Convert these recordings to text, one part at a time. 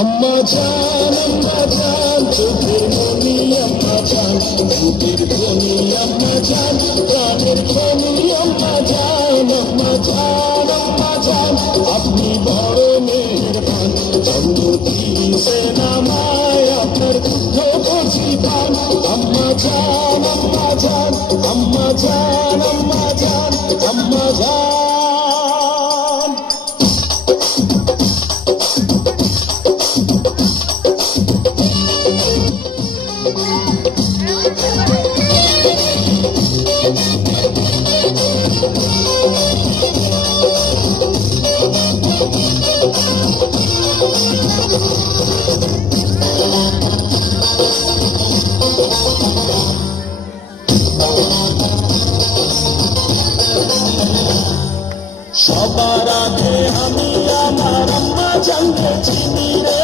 আম্মা জান আম্মা জান, চোখের মনি আম্মা জান, বুকের আম্মা জান, প্রাণের আম্মা জান আম্মা জান আম্মা জান। আপনি বড় মেহরবান চন্দ্র দিয়েছে নামায় আপনার দুঃখ বুঝি পান আম্মা জান আম্মা জান আম্মা জান। আম্মা জানতে চিনি রে আম্মা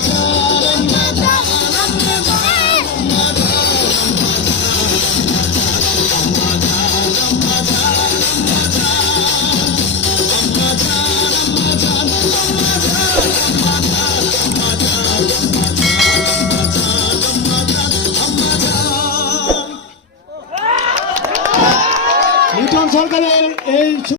time.